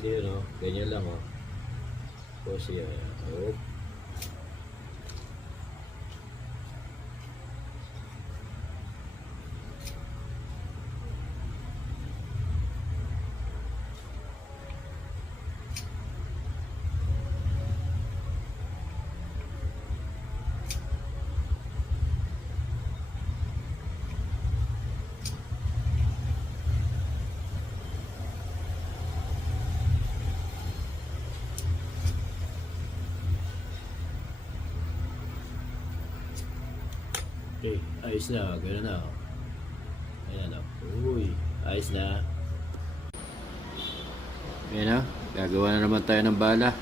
Yun o, ganyan lang o. Tapos yan. Oh. Okay, ayos na, gano'n na. Ayan o. Uy, ayos na. Ayan na, gagawa na naman tayo ng bala.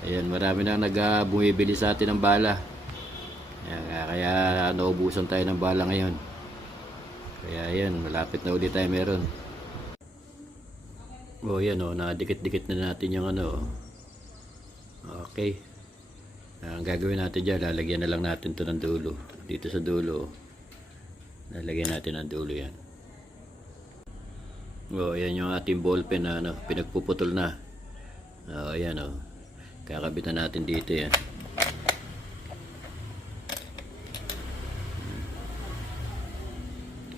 Ayan, marami na bumibili sa atin ng bala. Ayan, kaya naubusan tayo ng bala ngayon. Kaya ayan, malapit na ulit tayo meron. O yan o, nakadikit-dikit na natin yung ano. Okay. Ang gagawin natin dyan, lalagyan na lang natin to ng dulo. Dito sa dulo, lalagyan natin ng dulo yan. O, yan yung ating ballpen na ano, pinagpuputol na. O, ayan o. Kakabitan natin dito yan.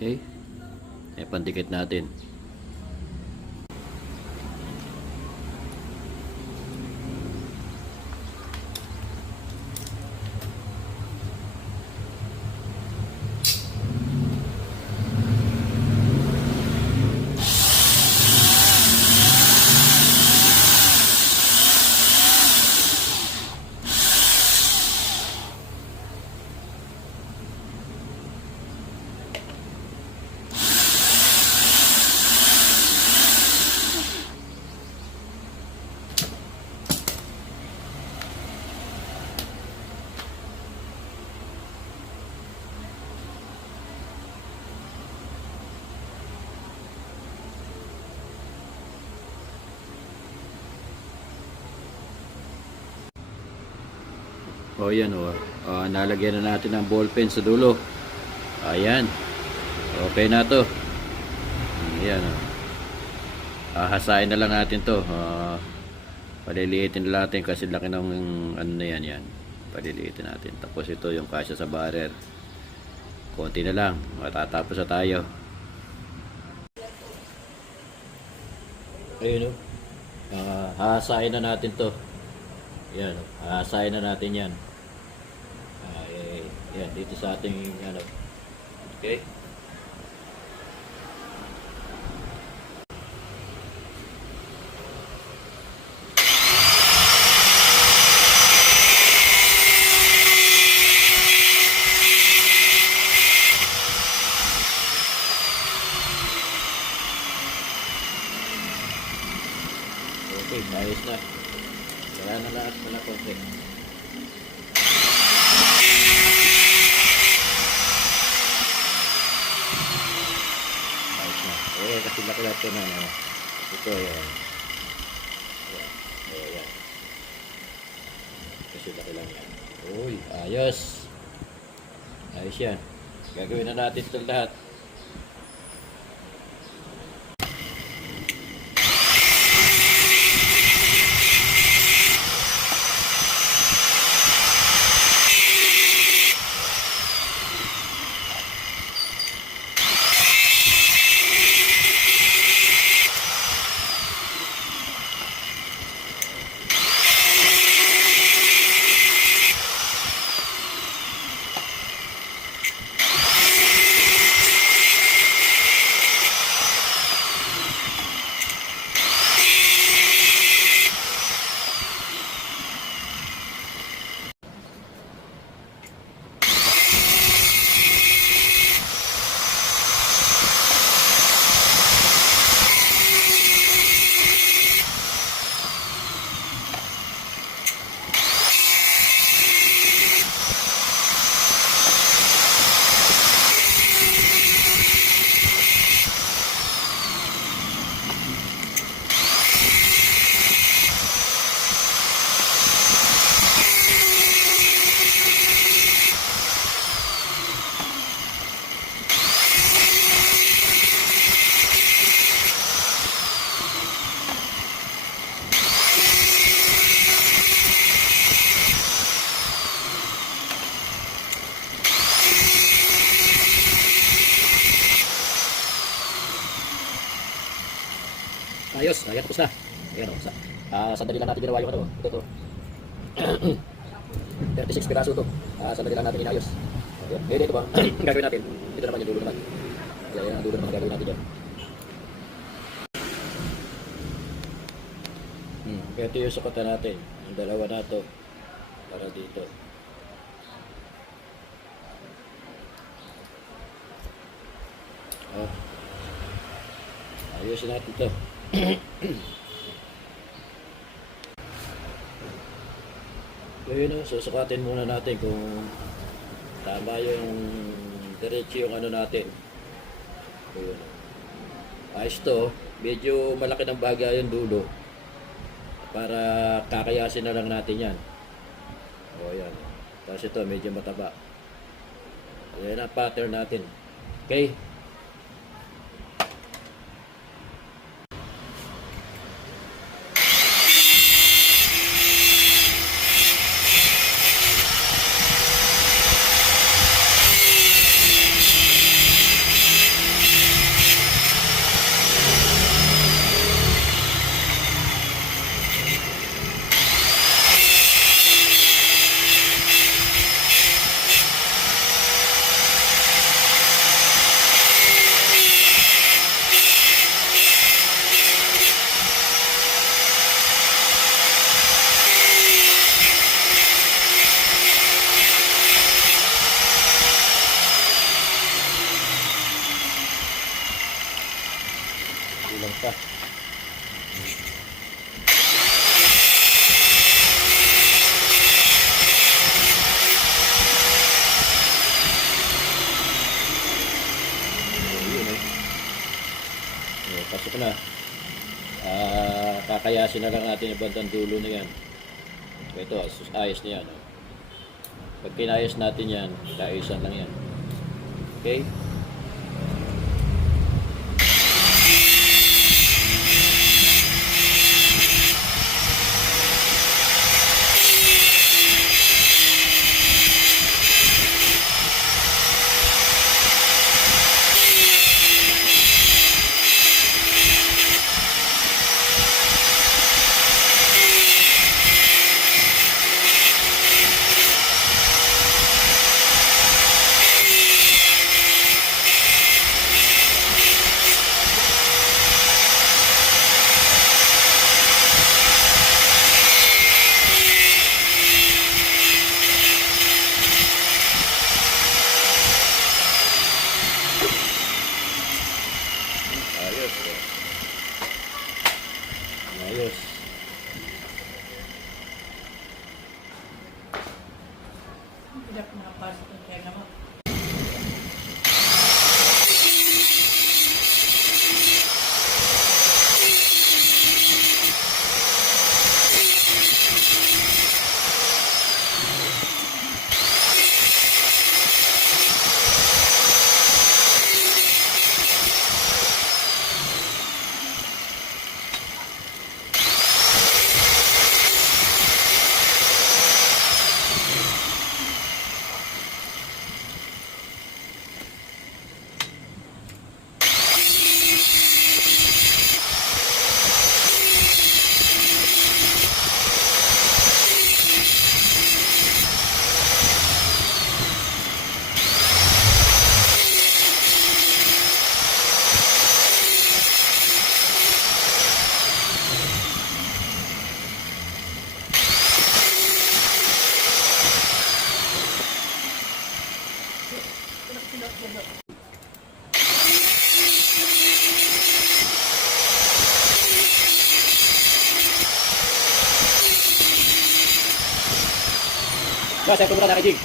Okay. E, pandikit natin. O yan o, nalagyan na natin ng ballpen sa dulo. Ayan, okay na to. Ayan o, hahasain na lang natin to. Paliliitin na natin kasi laki ng ano na yan, yan. Paliliitin natin. Tapos ito yung kasya sa barrel. Konti na lang, matatapos na tayo. Ayun o, hahasain na natin to. Yan, hahasain na natin yan. Yan, dito sa ating ano. Okay? Okay, ayos na. Kaya na lahat pala konti. Eh, kasi laki lahat ito na. Ito, yan. Ayan. Kasi laki lang yan. Uy, ayos. Ayos yan. Gagawin na natin ito lahat. Ayos, ayan, tapos na. Ayan o, sandali lang natin ginawa yung ano. Ito. 36 piraso to. Sandali lang natin inayos. Ayan. Ngayon ito ba, ang gagawin natin, ito naman yung dulo naman. Kaya yan ang dulo naman ang gagawin natin dyan. Ito yung sukatan natin. Yung dalawa na to. Para dito. Oh. Ayusin natin ito. Ayun o, susukatin muna natin kung tama yung diretso yung ano natin. Ayun. Ayos to. Medyo malaki ng bagay yung dulo. Para kakayasin na lang natin yan. O yan. Tapos ito medyo mataba. Ayan ang pattern natin. Okay. Ilang pa. Pasok na. Kakayasin na lang natin yung bandang dulo na yan. Ito, ayos na yan. Pag kinayos natin yan, kaisan lang yan. Okay? Ayos. Hindi ako nakapasok ng kaya naman. Saya kumpulan na kajing.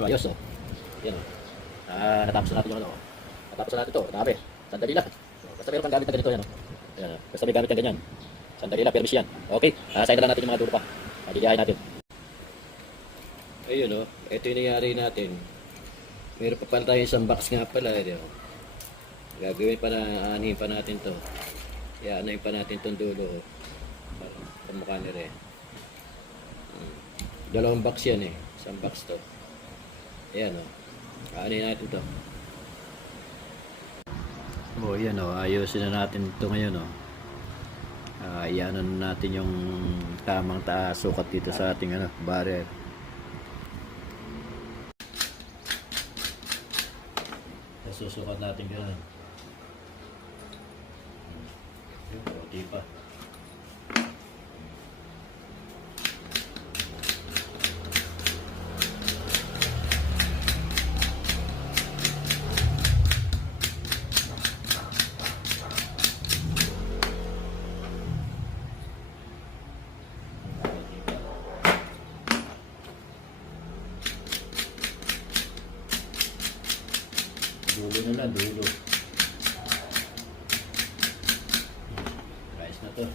Ayos, oh. Yan, oh. Natapos na natin yung ano. Natapos na natin ito. Dami. Sandali lang. Basta meron kang gamit na ganito yan, oh. Ayan, oh. Basta may gamit kang ganyan. Sandali lang, permis yan. Okay, sign na lang natin yung mga dulo pa. Liliyahin natin. Ayun, oh. Ito yung nangyari natin. Meron pa pala tayo isang box nga pala. Oh. Gagawin pa na, aanihin pa natin to. Iaanahin pa natin itong dulo. Oh. Parang kamukha ni Re. Dalawang box yan eh. Isang box to. Ayan o. Aanihin natin to. Oh, yan o. Ayusin na natin ito ngayon o. Ianan natin yung tamang sukat dito sa ating barrel. Susukat natin gano'n. Kunti pa. Dulo na lang, dulo. Ayos na to.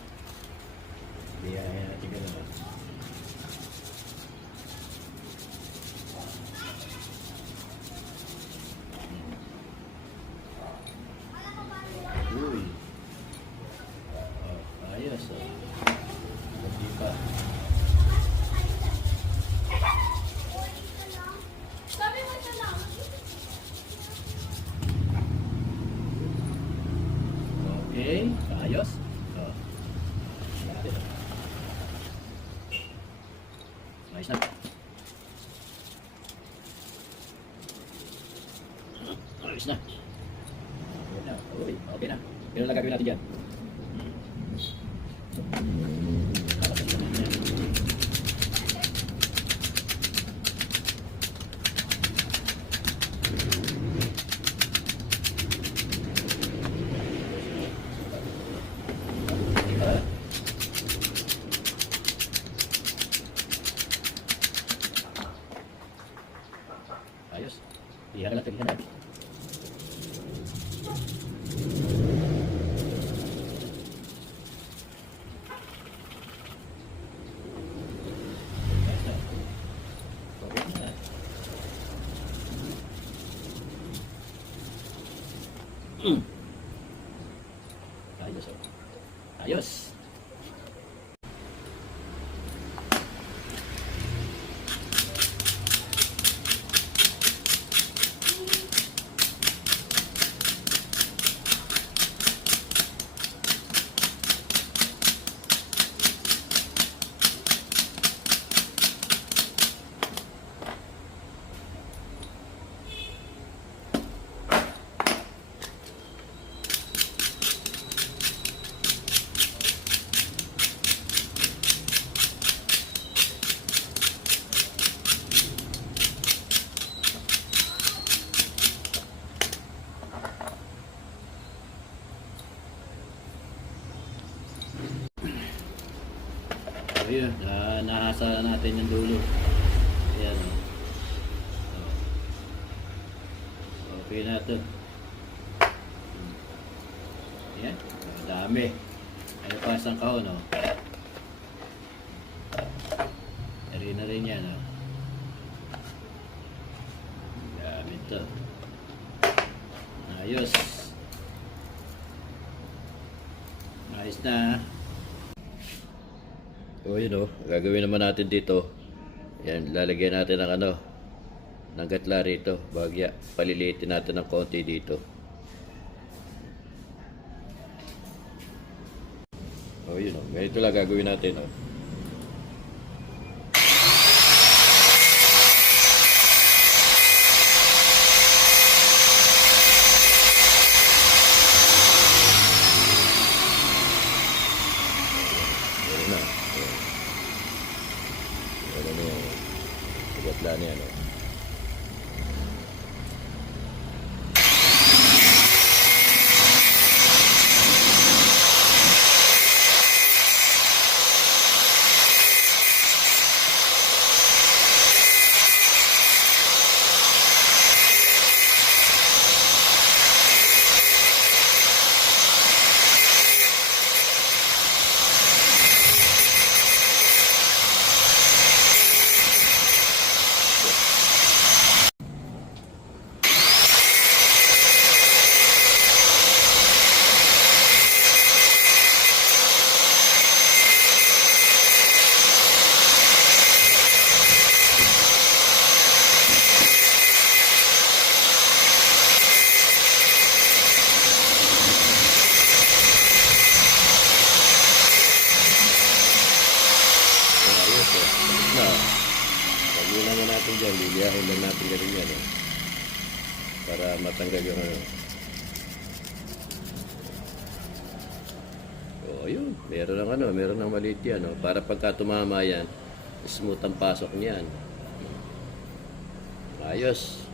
Biyahin natin gano'n ba? Uy. Oh, ayos oh. Hindi pa. Okay, ayos. Oh. Ayos na. Ayos na. Okay na. Uy, okay na. Pero lang gagawin natin dyan. Ayos. Iyan ka lang, tignan natin. Ayos oh. Ayos. So yun, nahasa natin yung dulo. Ayan o. Okay na ito. Ayan, dami. Ano pa isang kahon o. Eri na rin yan o. Gamit to. Ayos. Ayos na. So yun o, gagawin naman natin dito. Yan, lalagyan natin ng ng gatla rito. Bagya, paliliitin natin ng konti dito. O yun o, ganito lang gagawin natin o. Ayan na. Ayan na yung gatla niya no. Tapos na. Pag-una nga natin dyan, liliyahin lang natin ganun yan. Para matanggal yung ano. O, yun. Meron ng maliit yan. Para pagka tumama yan, smooth ang pasok niyan. Ayos.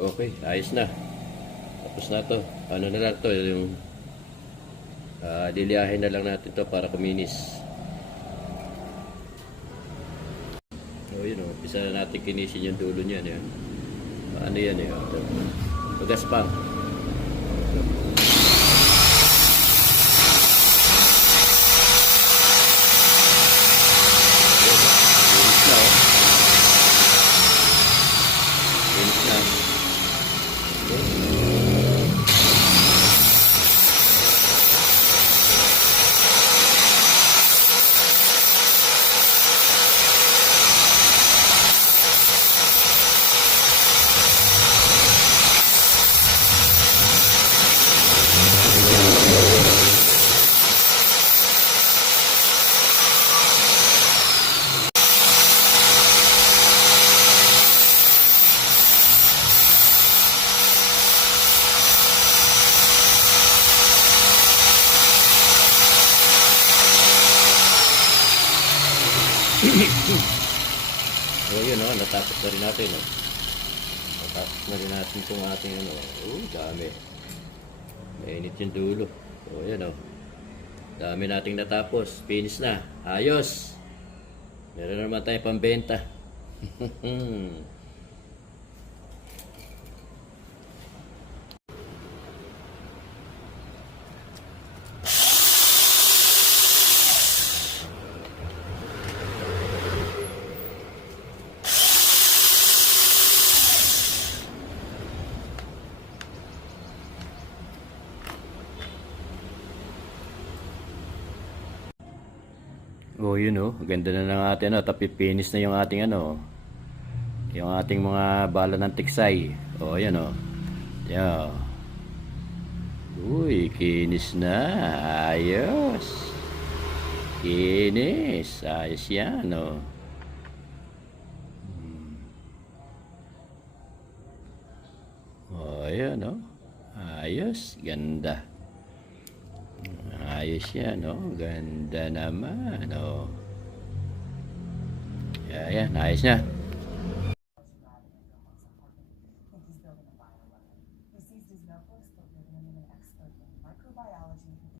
Okay, ayos na. Tapos na to. Ano na lang to, yung liliyahin na lang natin to para kuminis. So yun umpisa na natin kinisin yung dulo niyan. Yan. Ano yan yun? Magaspang. Kinis na Kinis na. So yun natapos na rin natin natapos na rin natin itong ating dami, mainit yung dulo. So yun dami nating natapos, finish na, ayos, meron naman tayo pambenta. Oh, yun ganda na ng ating tapipinis na yung ating yung ating mga bala ng tiksay. Oh, yan Yeah. Uy, kinis na. Ayos. Kinis. Ayos yan, Oh, yan, Ayos. Ganda. Ayos yan, Ganda naman, Yan, ayos na.